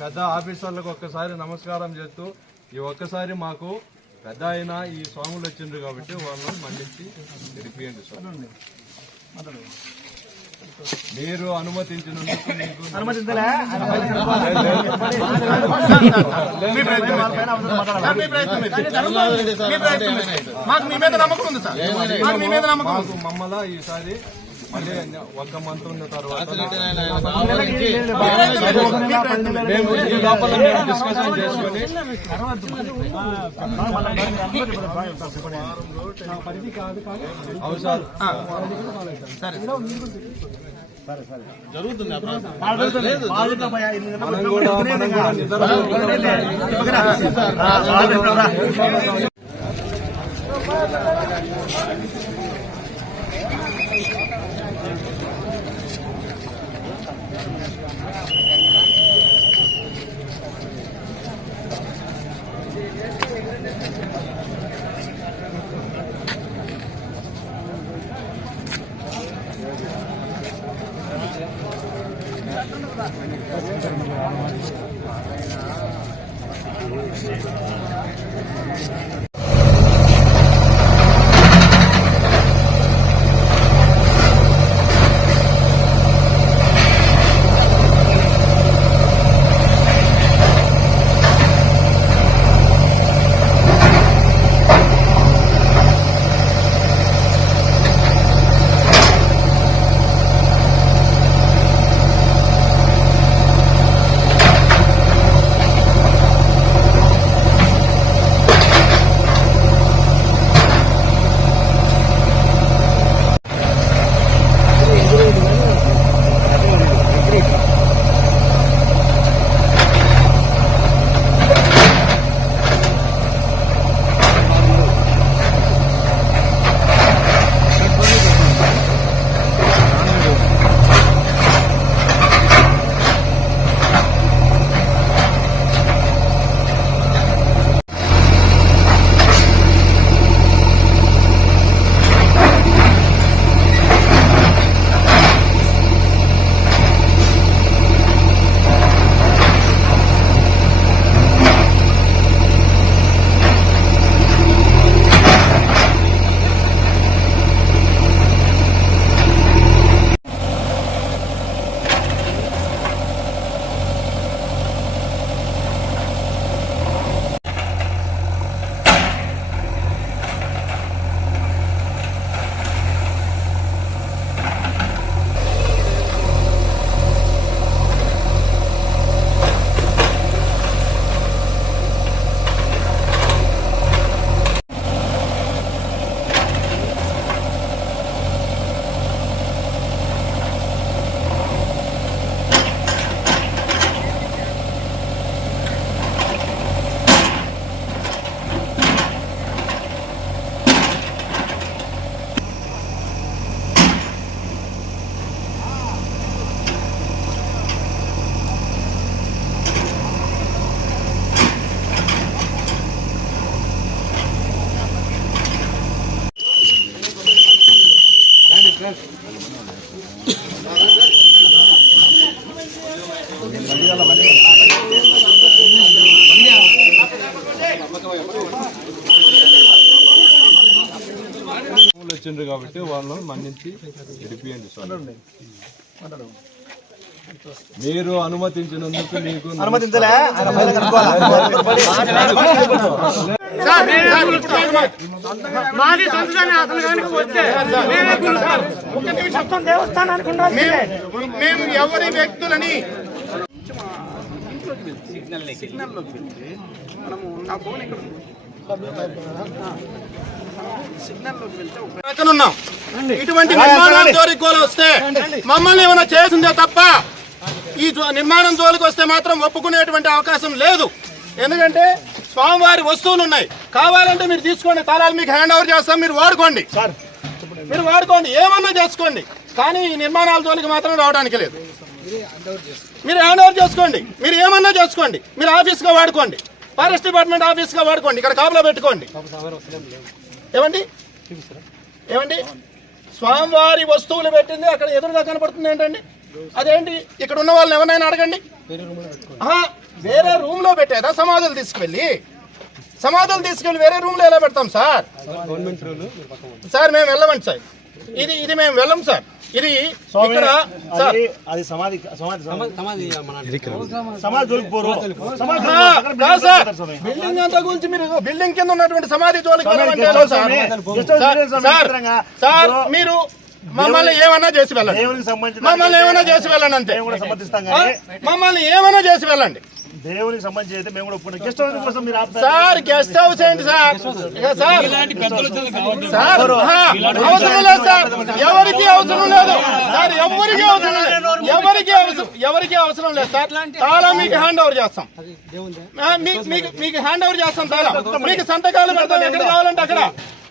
పెద్ద ఆఫీసర్లకు ఒక్కసారి నమస్కారం చేస్తూ ఈ ఒక్కసారి మాకు పెద్ద అయినా ఈ స్వాములు వచ్చిండ్రు కాబట్టి వాళ్ళని మళ్ళించి తిరిపియండి సార్. మీరు అనుమతించినందుకు మమ్మల్ని ఈసారి మళ్ళీ ఒక్క మంత్ ఉన్న తర్వాత డిస్కషన్ చేసుకుని జరుగుతుంది. వచ్చిండ్రు కాబట్టి వాళ్ళని మన్నించి విడిపియండి సార్. మీరు అనుమతించినందుకు మీకు మేము ఎవరి వ్యక్తులని ఇటువంటి నిర్మాణాల జోలికి వస్తే మమ్మల్ని ఏమైనా చేసిందే తప్ప ఈ నిర్మాణం జోలికి వస్తే మాత్రం ఒప్పుకునేటువంటి అవకాశం లేదు. ఎందుకంటే స్వామివారి వస్తువులు ఉన్నాయి, కావాలంటే మీరు తీసుకోండి, తాళాలు మీకు హ్యాండ్ ఓవర్ చేస్తాం, మీరు వాడుకోండి, ఏమన్నా చేసుకోండి. కానీ ఈ నిర్మాణాల జోలికి మాత్రం రావడానికి లేదు. మీరు హ్యాండ్ ఓవర్ చేసుకోండి, మీరు ఏమన్నా చేసుకోండి, మీరు ఆఫీస్గా వాడుకోండి, ఫారెస్ట్ డిపార్ట్మెంట్ ఆఫీస్గా వాడుకోండి, ఇక్కడ కాపులో పెట్టుకోండి. ఏమండి ఏమండి స్వామివారి వస్తువులు పెట్టింది అక్కడ ఎదురుగా కనపడుతుంది ఏంటండి? అదేంటి? ఇక్కడ ఉన్న వాళ్ళని ఎవరైనా అడగండి. వేరే రూమ్ లో పెట్టేదా? సమాధులు తీసుకెళ్ళి వేరే రూమ్ లో ఎలా పెడతాం సార్? సార్ మేము వెళ్ళమండి సార్, ఇది మేము వెళ్ళం సార్. ఇది ఇక్కడ బిల్డింగ్ అంతా గురించి మీరు బిల్డింగ్ కింద ఉన్నటువంటి సమాధి జోలికి సార్. మీరు మమ్మల్ని ఏమైనా చేసి వెళ్ళండి, మమ్మల్ని ఏమైనా చేసి వెళ్ళండి, అంతే. మమ్మల్ని ఏమైనా చేసి వెళ్ళండి. దేవునికి సంబంధించి అయితే మేము కూడా ఒప్పుకున్నాం. గెస్ట్ హౌస్ కోసం మీరు సార్ గెస్ట్ హౌస్ ఏంటి సార్? అవసరం లేదు సార్, ఎవరికి అవసరం లేదు సార్, ఎవరికి అవసరం లేదు సార్. తాళం మీకు హ్యాండ్ ఓవర్ చేస్తాం, మీకు హ్యాండ్ ఓవర్ చేస్తాం తాళం, మీకు సంతకాలు పెడతాం ఎక్కడ కావాలంటే అక్కడ.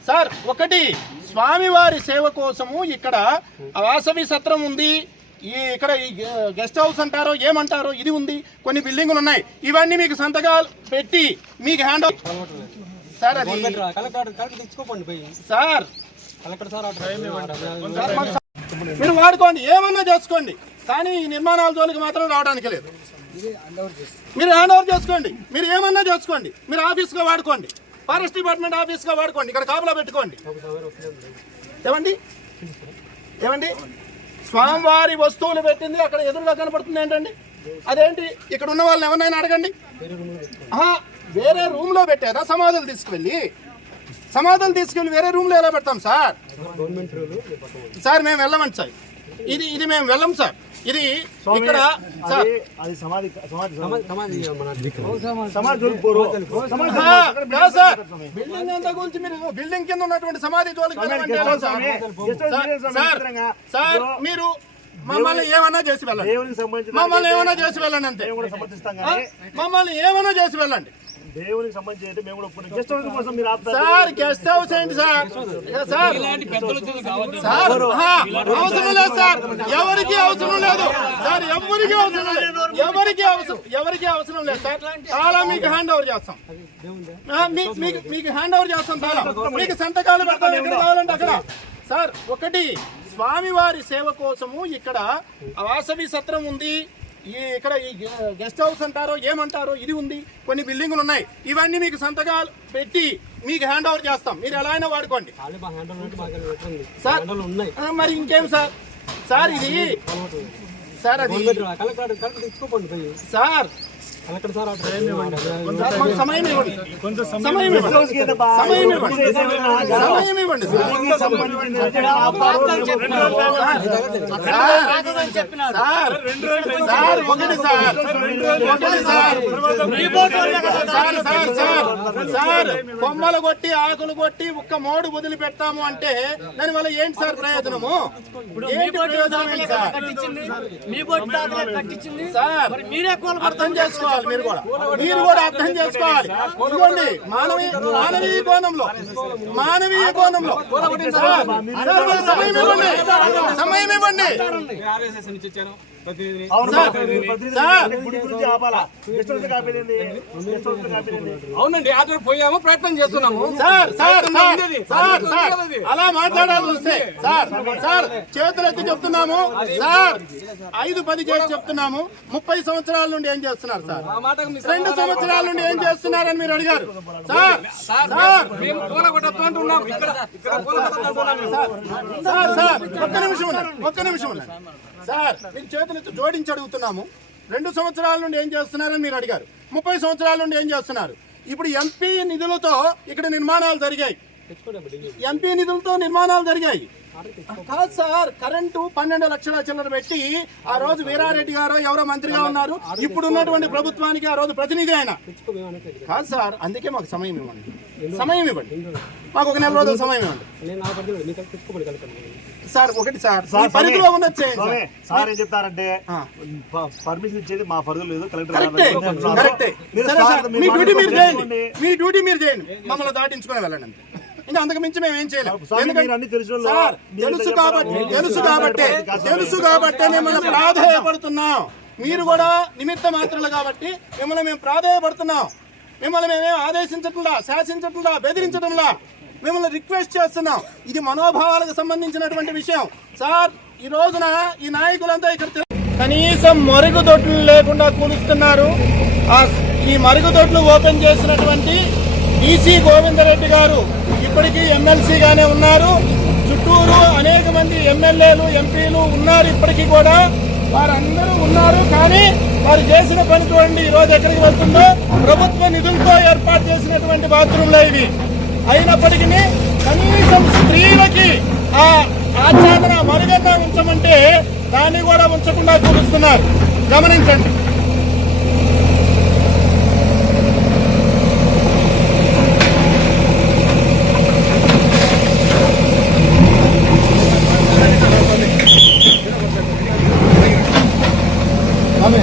సార్ ఒకటి, స్వామివారి సేవ కోసము ఇక్కడ వాసవి సత్రం ఉంది, ఇక్కడ ఈ గెస్ట్ హౌస్ అంటారో ఏమంటారో ఇది ఉంది, కొన్ని బిల్డింగులు ఉన్నాయి, ఇవన్నీ మీకు సంతకాలు పెట్టి మీకు హ్యాండ్ ఓవర్ సార్. అది సార్ మీరు వాడుకోండి, ఏమన్నా చేసుకోండి, కానీ ఈ నిర్మాణాల జోలికి మాత్రం రావడానికి లేదు. మీరు హ్యాండ్ ఓవర్ చేసుకోండి, మీరు ఏమన్నా చేసుకోండి, మీరు ఆఫీస్గా వాడుకోండి, ఫారెస్ట్ డిపార్ట్మెంట్ ఆఫీస్గా వాడుకోండి, ఇక్కడ కాపులా పెట్టుకోండి. ఏమండి స్వామివారి వస్తువులు పెట్టింది అక్కడ ఎదురుగా కనపడుతుంది ఏంటండి? అదేంటి? ఇక్కడ ఉన్న వాళ్ళని ఎవరినైనా అడగండి. వేరే రూమ్ లో పెట్టేదా? సమాధులు తీసుకెళ్ళి వేరే రూమ్ లో ఎలా పెడతాం సార్? మేము వెళ్ళమండి సార్, ఇది మేము వెళ్ళం సార్. ఇది ఇక్కడ బిల్డింగ్ అంతా గురించి మీరు బిల్డింగ్ కింద ఉన్నటువంటి సమాధి జోలికి సార్. మీరు మమ్మల్ని ఏమైనా చేసి వెళ్ళండి, మమ్మల్ని ఏమైనా చేసి వెళ్ళండి, అంతే. మమ్మల్ని ఏమైనా చేసి వెళ్ళండి. దేవునికి సంబంధించి అయితే మేము కూడా ఒప్పుకున్నాం. గెస్ట్ హౌస్ కోసం మీరు సార్ గెస్ట్ హౌస్ ఏంటి సార్? అవసరం లేదు సార్, ఎవరికి అవసరం లేదు సార్, ఎవరికి అవసరం లేదు సార్. తాళం మీకు హ్యాండ్ ఓవర్ చేస్తాం, మీకు హ్యాండ్ ఓవర్ చేస్తాం తాళం, మీకు సంతకాలు పెడతాం ఎక్కడ కావాలంటే అక్కడ. సార్ ఒకటి, స్వామివారి సేవ కోసము ఇక్కడ వాసవి సత్రం ఉంది, ఇక్కడ ఈ గెస్ట్ హౌస్ అంటారో ఏమంటారో ఇది ఉంది, కొన్ని బిల్డింగులు ఉన్నాయి, ఇవన్నీ మీకు సంతకాలు పెట్టి మీకు హ్యాండ్ ఓవర్ చేస్తాం, మీరు ఎలా అయినా వాడుకోండి సార్. మరి ఇంకేం సార్? సార్ ఇది సార్ అది సార్ సమయం ఇవ్వండి, సమయం ఇవ్వండి సార్. ఒకటి సార్ కొమ్మలు కొట్టి ఆకులు కొట్టి ఒక్క మోడు వదిలి పెడతాము అంటే దాని వల్ల ఏంటి సార్ ప్రయోజనము? ఏంటి ప్రయోజనం సార్? అర్థం చేసుకోవాలి, మీరు కూడా అర్థం చేసుకోవాలి. ఇదిగోండి మానవీయ కోణంలో సమయం ఇవ్వండి. అవునండి, ఆధార్ పోయాము, ప్రయత్నం చేస్తున్నాము. అలా మాట్లాడాల్సి వస్తే సార్ చేతులెత్తి చెప్తున్నాము సార్, 5-10 చేసి చెప్తున్నాము. 30 సంవత్సరాల నుండి ఏం చేస్తున్నారు సార్? 2 సంవత్సరాల నుండి ఏం చేస్తున్నారని మీరు అడిగారు సార్. ఒక్క నిమిషం సార్, మీకు చేతులెత్తి జోడించి అడుగుతున్నాము. 2 సంవత్సరాల నుండి ఏం చేస్తున్నారని మీరు అడిగారు. 30 సంవత్సరాల నుండి ఏం చేస్తున్నారు? ఇప్పుడు ఎంపీ నిధులతో ఇక్కడ నిర్మాణాలు జరిగాయి, కాదు సార్. కరెంటు 12 లక్షల చిల్లర పెట్టి ఆ రోజు వీరారెడ్డి గారు ఎవరో మంత్రిగా ఉన్నారు, ఇప్పుడు ఉన్నటువంటి ప్రభుత్వానికి ఆ రోజు ప్రతినిధి ఆయన కాదు సార్. అందుకే మాకు సమయం ఇవ్వండి, మాకు 1 నెల రోజుల సమయం ఇవ్వండి సార్. ఒకటి సార్ పరిధిలో ఉన్నది సార్ ఏం చెప్తారంటే పర్మిషన్ ఇచ్చేది మా పరిధిలో లేదు, కలెక్టర్ మీ డ్యూటీ మీరు చేయండి, మమ్మల్ని దాటించుకుని వెళ్ళండి. ఇంకా అంతకు మించి మేము ఏం చేయలేము. స్వామి, మీరు అన్ని తెలిసిన వాళ్ళు. సార్, మీరు తెలుసు కాబట్టి మిమ్మల్ని ప్రాధేయపడుతున్నాం. మీరు కూడా నిమిత్త మాత్రులు కాబట్టి మిమ్మల్ని మేము ప్రాధేయపడుతున్నాం. మిమ్మల్ని మేమేం ఆదేశించట్లా, శాసించట్లా, బెదిరించడంలా, మిమ్మల్ని రిక్వెస్ట్ చేస్తున్నాం. ఇది మనోభావాలకు సంబంధించినటువంటి విషయం. సార్, ఈ రోజున ఈ నాయకులంతా ఇక్కడ కనీసం మరుగుదొడ్లు లేకుండా కూలుస్తున్నారు. ఈ మరుగుదొడ్లు ఓపెన్ చేసినటువంటి ఈసీ గోవిందరెడ్డి గారు ఇప్పటికీ ఎమ్మెల్సీగానే ఉన్నారు. చుట్టూరు అనేక మంది ఎమ్మెల్యేలు, ఎంపీలు ఉన్నారు. ఇప్పటికీ కూడా వారందరూ ఉన్నారు. కానీ వారు చేసిన పని చూడండి ఈ రోజు ఎక్కడికి వెళ్తుందో. ప్రభుత్వ నిధులతో ఏర్పాటు చేసినటువంటి బాత్రూంలో ఇవి. అయినప్పటికీ కనీసం స్త్రీలకి ఆ ఆచ్ఛాదన మరుగన్నా ఉంచమంటే దాన్ని కూడా ఉంచకుండా కూలుస్తున్నారు. గమనించండి. ఆమె